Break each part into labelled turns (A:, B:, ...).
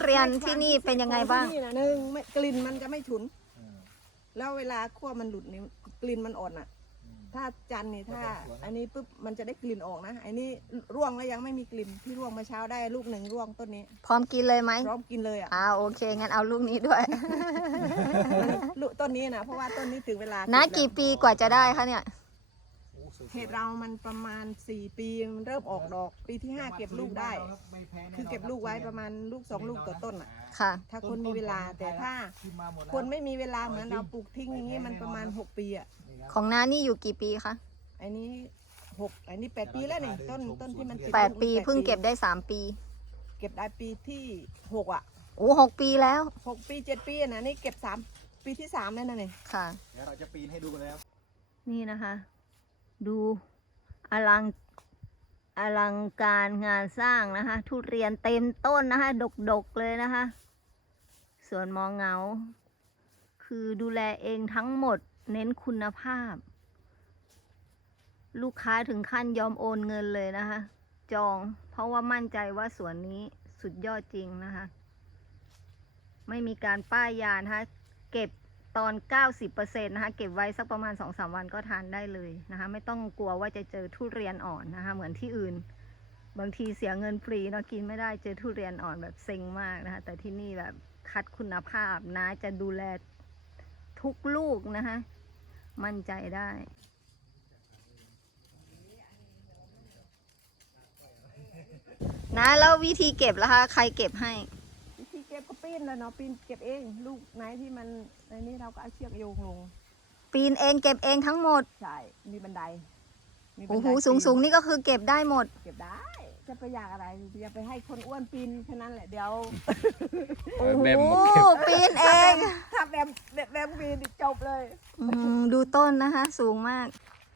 A: เรียนที่นี่เป็นยังไงบ้าง
B: ที่นี่นะหนึ่งกลิ่นมันจะไม่ฉุนแล้วเวลาคั่วมันหลุดนี่กลิ่นมันอ่อนอ่ะถ้าจันนี่ถ้าอันนี้ปุ๊บมันจะได้กลิ่นออกนะอันนี้ร่วงแล้วยังไม่มีกลิ่นที่ร่วงเมื่อเช้าได้ลูกหนึ่งร่วงต้นนี้
A: พร้อมกินเลยไหม
B: พร้อมกินเลยอ่ะ
A: โอเคงั้นเอาลูกนี้ด้วย
B: ลูกต้นนี้นะเพราะว่าต้นนี้ถึงเวลา
A: นะกี่ปีกว่าจะได้คะเนี่ย
B: เห็ดเรามันประมาณ4 ปีมันเริ่มออกดอกปีที่5เก็บลูกได้คือเก็บลูกไว้ประมาณลูก2 ลูกต่อต้นอ่ะ
A: ค่ะ
B: ถ้าคนมีเวลาแต่ถ้าคนไม่มีเวลาเหมือนเราปลูกทิ้งอย่างนี้มันประมาณ6 ปีอ่ะ
A: ของน้านี่อยู่กี่ปีคะ
B: อันนี้6อันนี้8 ปีแล้วนี่ต้นที่มัน
A: 8 ปีเพิ่งเก็บได้3 ปี
B: เก็บได้ปีที่6อ่ะ
A: โอ้6 ปีแล้ว
B: 6 ปี7 ปีนะนี่เก็บ3 ปีที่3แล้วนะนี่
A: ค่ะ
C: เดี๋ยวเราจะปีนให้ดูกันแล้ว
A: นี่นะคะดูอลังการงานสร้างนะคะทุเรียนเต็มต้นนะคะดกเลยนะคะสวนมอเงาคือดูแลเองทั้งหมดเน้นคุณภาพลูกค้าถึงขั้นยอมโอนเงินเลยนะคะจองเพราะว่ามั่นใจว่าสวนนี้สุดยอดจริงนะคะไม่มีการป้ายยานะคะเก็บตอน 90% นะคะเก็บไว้สักประมาณ 2-3 วันก็ทานได้เลยนะคะไม่ต้องกลัวว่าจะเจอทุเรียนอ่อนนะคะเหมือนที่อื่นบางทีเสียเงินฟรีเนาะกินไม่ได้เจอทุเรียนอ่อนแบบเซ็งมากนะคะแต่ที่นี่แบบคัดคุณภาพนะจะดูแลทุกลูกนะคะมั่นใจได้นะแล้ววิธีเก็บล่ะคะใครเก็บให้
B: วิธีเก็บก็ปีนแล้วเนาะปีนเก็บเองลูกไหนที่มันในนี้เราก็เอาเชือกโยงลง
A: ปีนเองเก็บเองทั้งหมด
B: ใช่มีบันได
A: โอ้โหสูงนี่ก็คือเก็บได้หมด
B: เก็บได้จะไปอยากอะไรอย่าไปให้คนอ้วนปีนแค่นั้นแหละเดี๋ยว
A: โอ้โหปีนเอง
B: ถ้าแบบปีนจบเลย
A: ดูต้นนะคะสูงมาก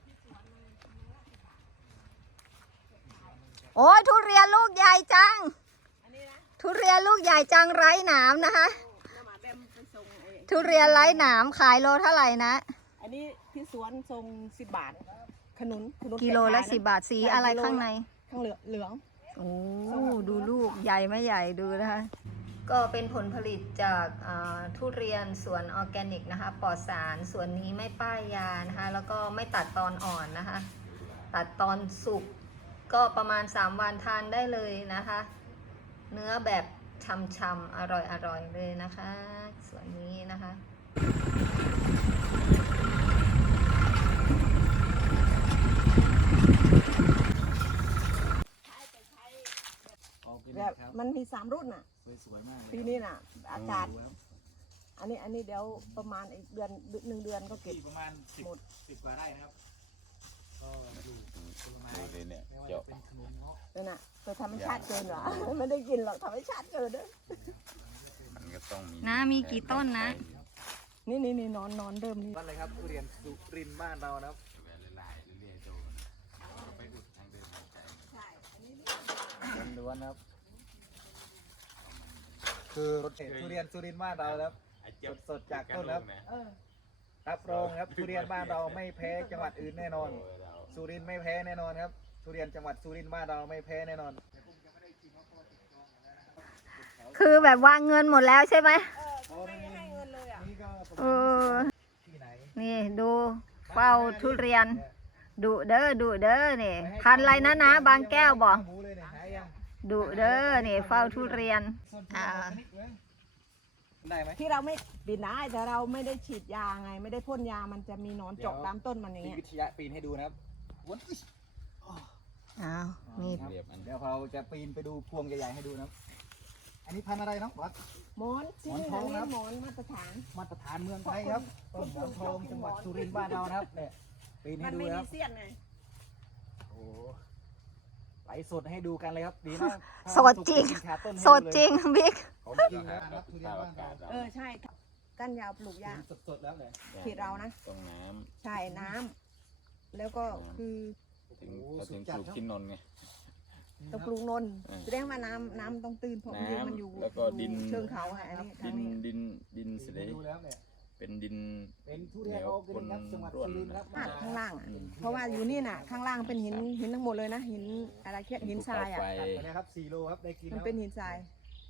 A: โอ้ยทุเรียนลูกใหญ่จังทุเรียนลูกใหญ่จังไร้หนามนะคะทุเรียนไร้หนามขายโลเท่าไหร่นะ
B: อันนี้ที่สวนทรง10 บาทขนุน
A: กิโลละ10 บาทสีอะไรข้างใน
B: ข้างเหลือง
A: โอ้ดูลูกใหญ่ไม่ใหญ่ดูนะคะก็เป็นผลผลิตจากทุเรียนสวนออร์แกนิกนะคะปลอดสารสวนนี้ไม่ป้ายยานะคะแล้วก็ไม่ตัดตอนอ่อนนะคะตัดตอนสุกก็ประมาณ3 วันทานได้เลยนะคะเนื้อแบบช่ำๆอร่อยเลยนะคะส่วนนี้นะคะ
B: แบบมันมี3 รุ่นน่ะ
C: สวยมาก
B: ปีนี้น่ะอากาศอันนี้เดี๋ยวประมาณอีก1 เดือนก็เก็บ
C: ประมาณ10 กว่าไร่นะครับก็อยู่ผลไม้
D: เนี่ย
C: เจาะเป็นขนมเนาะ
B: น่ะตัวธรรมชาติเกินหรอไม่ได้กินหรอกธรรมชาติเกินเด้อ
D: มันก็ต้อง
A: มีกี่ต้นนะ
B: นี่นอนเดิมนี่
C: บ้านอะไรครับทุเรียนสุรินทร์บ้านเรานะครับล้วนๆครับคือรสเด็ดทุเรียนสุรินทร์บ้านเราครับสดจากต้นครับรับรองครับทุเรียนบ้านเราไม่แพ้จังหวัดอื่นแน่นอนสุรินทร์ไม่แพ้แน่นอนครับทุเรียนจังหวัดสุรินทร์บ้านเราไม่แพ้แน่นอน
A: คือแบบวางเงินหมดแล้วใช่ไหม
B: ไม่ให้เงินเลยอ่ะ
A: นี่ดูเฝ้าทุเรียนดุเด้อนี่พันอะไรนะบางแก้วบอกดุเด้อนี่เฝ้าทุเรียน
B: ที่เราไม่ปีนได้แต่เราไม่ได้ฉีดยาไงไม่ได้พ่นยามันจะมีหนอนเจาะตามต้นมันอย่างเงี้ย
C: วิทยาปีนให้ดูนะครับ
A: นี่
C: เดี๋ยวเราจะปีนไปดูพวงใหญ่ๆให้ดูนะครับอันนี้พันธุ์อะไรน้องบอส
B: หมอนที่นี่นะหมอนมาตรฐาน
C: เมืองไทยครับต้นหมอนทองจังหวัดสุรินทร์บ้านเรานะครับเนี่ยปีนให้ดูครับ
B: มันไม่มีเสี้ยนไง
C: โอ้ไหลสดให้ดูกันเลยครับดีนะ
A: สดจริงบิ๊ก
C: ของจริงนะครับทุเรียนบ้านเรา
B: ใช่ก้านยาวปลูกยาก
C: สดแล้วเลย
B: เขตเรานะ
D: ตรงน้ำ
B: ใช่น้ำแล้วก็คือ
D: ถึงปลูกกินนนไง
B: ต้องปลูกนนแสดงว่าน้ำต้องตื่นเพราะมันอยู่
D: แล้วก็ดิน
B: เชิงเขาอันนี้
D: ดินสิเป็นดิน
C: ทุเรียนโอเกนครับจังหวัดสุรินทร์ครับ
B: ข้างล่างเพราะว่าอยู่นี่น่ะข้างล่างเป็นหินทั้งหมดเลยนะหินอะไรเขียดหินทราย
C: นะครับ4 โลครับได้กิน
B: มันเป็นหินทราย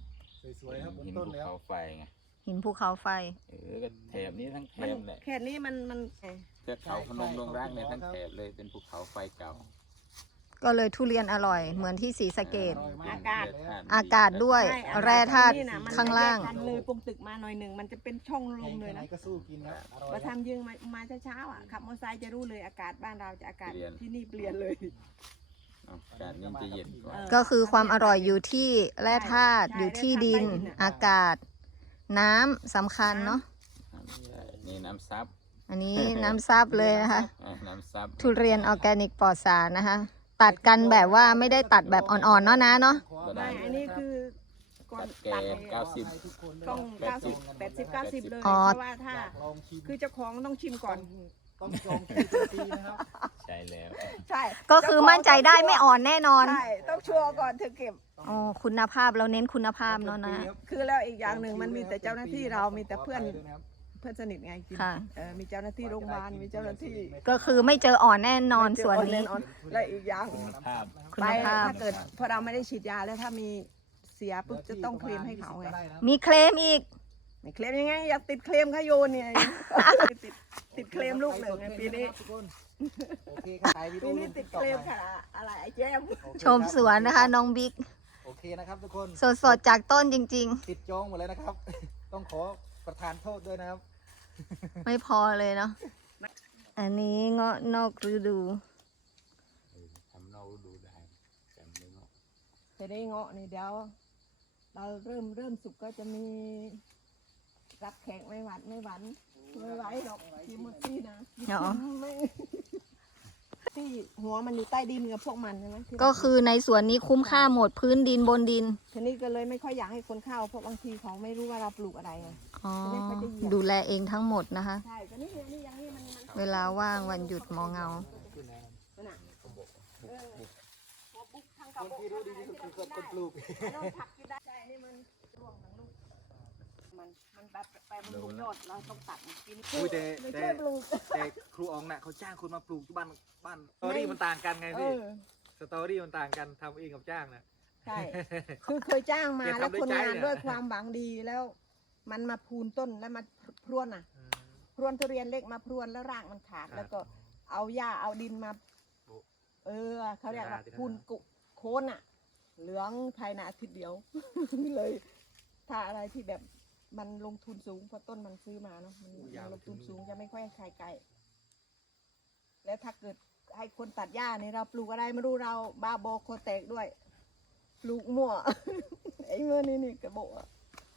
C: สวยๆครับบน
D: หิน
C: ต้น
D: ภู
C: แล้ว
D: เขาไฟไง
A: หินภูเขาไฟ
D: ก็แถบนี้ทั้งแถ
B: มัน
D: บแหละ
B: เขตนี้มัน
D: เทือกเขาพนมดงรักเนี่ยทั้งแถบเลยเป็นภูเขาไฟเก่า
A: ก็เลยทุเรียนอร่อยเหมือนที่ศรีสะเกษ
B: อากาศ
A: ด้วย
B: ใช่
A: แร่ธาตุ
B: นี่น่ะมัน
A: ข้างล่าง
B: จะแยกกันเลยปงตึกมาหน่อยหนึ่งมันจะเป็นช่องลมเลย
C: ไหน
B: นะ
C: ก็สู้กินครับอร่อย
B: มาทำยืงมาเช้าๆอ่ะขับมอเตอร์ไซค์จะรู้เลยอากาศบ้านเราจะอากาศที่นี่เปลี่ยนเลย
D: อากาศนี่จะเย็นกว่า
A: ก็คือความอร่อยอยู่ที่แร่ธาตุอยู่ที่ดิน อากาศ น้ำสำคัญเนาะ
D: นี่น้ำซับ
A: อันนี้น้ำซับเลยนะคะ
D: น้ำซับ
A: ทุเรียนออร์แกนิกปลอดสารนะคะ ตัดกันแบบว่าไม่ได้ตัดแบบอ่อนๆเนาะนะเนาะ
B: ไม่อันนี้คือก่อน
D: ตัดแก่
B: ตัด
D: 90
B: ต้อง
D: 80
B: 80-90 เลย
A: อ๋อ
B: เพราะว่าถ้า
C: ลองชิม
B: คือเจ้าของต้องชิมก่อน
C: ต้องจองคิวเป็นปีนะครับ
D: ใช่แล้ว
B: ใช่
A: ก็คือมั่นใจได้ไม่อ่อนแน่นอน
B: ใช่ต้องชัวร์ก่อนถึงเก็บ
A: อ๋อคุณภาพเราเน้นคุณภาพเนาะนะ
B: คือแล้วอีกอย่างหนึ่งมันมีแต่เจ้าหน้าที่เรามีแต่เพื่อน
C: ขอไปด้วยนะครับ
B: เพื่อนสนิทไงกิน
A: ค่ะ
B: มีเจ้าหน้าที่โรงพยาบาลมีเจ้าหน้าที่
A: ก็คือไม่เจออ่อนแน่นอนส่วนนี้
B: และอีกอย่าง
D: คุณภาพ
A: คุ
B: ไป
A: ณภาพ
B: ถ้าเกิดพอเราไม่ได้ฉีดยาแล้วถ้ามีเสียปุ๊บจะต้องเคลมให้เขาไง
A: มีเคลมอีก
B: ไม่เคลมยังไงอยากติดเคลมเขาโยนเนี่ย ติดเคลมลูกหนึ่งไงปีนี้
C: โอเคครับถ่ายวิดี
B: ปี
C: โอ
B: นี้ติดเคลมค่ะอะไรไอ้แจม
C: โอเค
A: ชมสวนนะคะ น้องบิ๊ก
C: โอเคนะครับทุกคน
A: สดๆจากต้นจริง
C: ติดจองหมดเลยนะครับ ต้องขอประทานโทษด้วยนะครับ
A: ๆ ไม่พอเลยเนาะ อันนี้เงาะนอกฤดู
D: ทำเราดูได้แต่ไม่เนาะ
B: จะได้เงาะนี่เดี๋ยวเราเริ่มสุกก็จะมีรับแขกไม่หวัดไม่หวันไม่ไหวหรอกทีมดที่นะ
A: เนาะ
B: ไม่ที่หัวมันอยู่ใต้ดินกับพวกมันใช่ไหมที่
A: ก็คือในสวนนี้คุ้มค่าหมดพื้นดินบนดิน
B: ทีนี้ก็เลยไม่ค่อยอยากให้คนเข้าเพราะบางทีเขาไม่รู้ว่าเราปลูกอะไรไง
A: อ๋อ
B: จะได้เขาจะเหยียบ
A: ดูแลเองทั้งหมดนะคะ
B: ใช่ก็นี่อย่างนี้มัน
A: เวลาว่างวันหยุดหมอเงา
B: มันน่ะหัวบุกทางกับ
C: คนที่รู้ดีที่สุดคือคนปลูก
B: โดนผักกินได้ใช่อันนี่มันร่วงทั้งลูกมันแบบไปมันบุกยอดเราต้องตัดกิน
C: อุ้ยแต่
B: ไม่ช่วยปลูก
C: แต่ครูอ๋องน่ะเขาจ้างคนมาปลูกที่บ้านสตอรี่มันต่างกันไง
B: เอ
C: พี่
B: อ
C: สตอรี่มันต่างกันทำเองกับจ้างนะ
B: ใช่ คือเคยจ้างมา
C: แกทำ
B: แล้ว
C: ด้วย
B: คน
C: ใจ
B: งาน
C: อะ
B: ด้วยความหวังดีแล้ว มันมาพูนต้นแล้วมาพรวนอ่ะ พรวนทุเรียนเล็กมาพรวนแล้วรากมันขาด
C: ครับ
B: แล้วก็เอาหญ้าเอาดินมา
C: โอ้
B: เขาเรียกว่า
C: เวลาที่
B: พูนกุโคนอ่ะ เหลืองภายในอาทิตย์เดียว เลย ถ้าอะไรที่แบบมันลงทุนสูงเพราะต้นมันซื้อมาเนาะมันลงทุนสูงจะไม่ค่อยใครไกลแล้วถ้าเกิดให้คนตัดหญ้าเนี่ยเราปลูกอะไรไม่รู้เราบ้าบอโคแตกด้วย ปลูกมั่ว ไอ้เมื่อนี่กระโบะ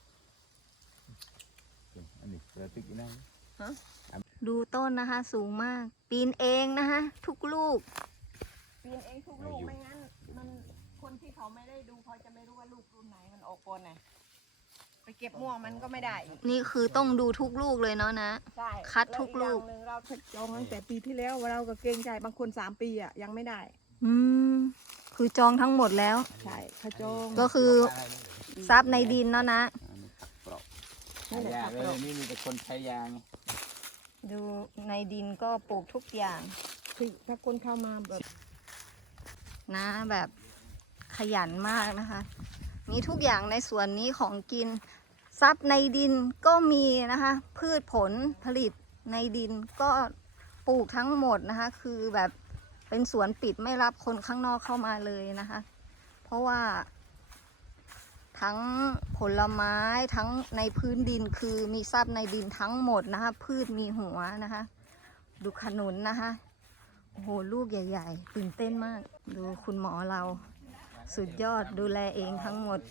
D: อันนี้เรือตึกอีกนั่ง
A: ดูต้นนะคะ สูงมาก ปีนเองนะคะ ทุกลูก
B: ปีนเองทุกลูกไม่งั้น มันคนที่เขาไม่ได้ดูเขาจะไม่รู้ว่าลูกรุ่นไหนมันออกก่อนไหนไปเก็บม่วงมันก็ไม่ได้อีก
A: นี่คือต้องดูทุกลูกเลยเนาะนะ
B: ใช่
A: คัดทุกลูก
B: แวอีอย่างหนึ่งเราจองตั้งแต่ปีที่แล้วเราก็เกรงใจบางคน3 ปีอ่ะยังไม่ได้
A: อืม คือจองทั้งหมดแล้ว
B: ใช่เขาจอง
A: ก็คือซับในดินเนาะนะ
D: อันนี้ผักเปราะ
B: นั่นแหละ
D: ยา
B: ค่ะ
D: เลยนี่มีแต่คนใช้ยาง
A: ดูในดินก็ปลูกทุกอย่าง
B: คือถ้าคนเข้ามาแบบ
A: นะแบบขยันมากนะคะ มีทุกอย่างในสวนนี้ของกิน ซับในดินก็มีนะคะ พืชผลผลิตในดินก็ปลูกทั้งหมดนะคะ คือแบบเป็นสวนปิดไม่รับคนข้างนอกเข้ามาเลยนะคะ เพราะว่า ทั้งผลไม้ทั้งในพื้นดินคือมีซับในดินทั้งหมดนะคะ พืชมีหัวนะคะ ดูขนุนนะคะ โอ้โห ลูกใหญ่ๆ ตื่นเต้นมาก ดูคุณหมอเรา สุดยอดดูแลเองทั้งหมด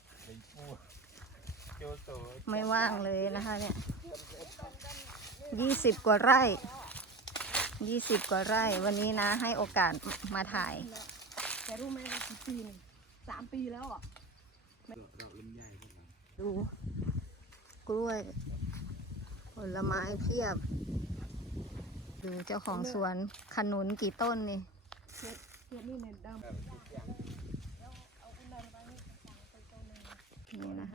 A: ไม่ว่างเลยนะคะเนี่ย20 กว่าไร่20 กว่าไร่ วันนี้นะให้โอกาสมาถ่าย
B: แต่รู้ไหมว่ากี่ปีนี่3 ปีแล้วอ่ะ
A: ดูกล้วย ผลไม้เพียบ ดูเจ้าของสวนขนุนกี่ต้นนี่
B: เพื่อนนี่เนี่ยดำ
A: นี่นะคะ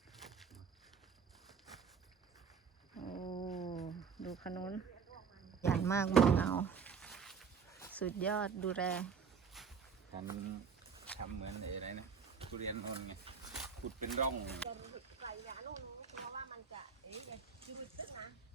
A: โอ้ ดูขนุนใหญ่มากมองเอา สุดยอดดูแล
D: กันทำเหมือนอะไรนะทุเรียนนนท์ไงขุดเป็นร่อง
B: จะใส่ยาโน่นเพราะว่ามันจะเอ๊ะอย่าจืดตึกนะ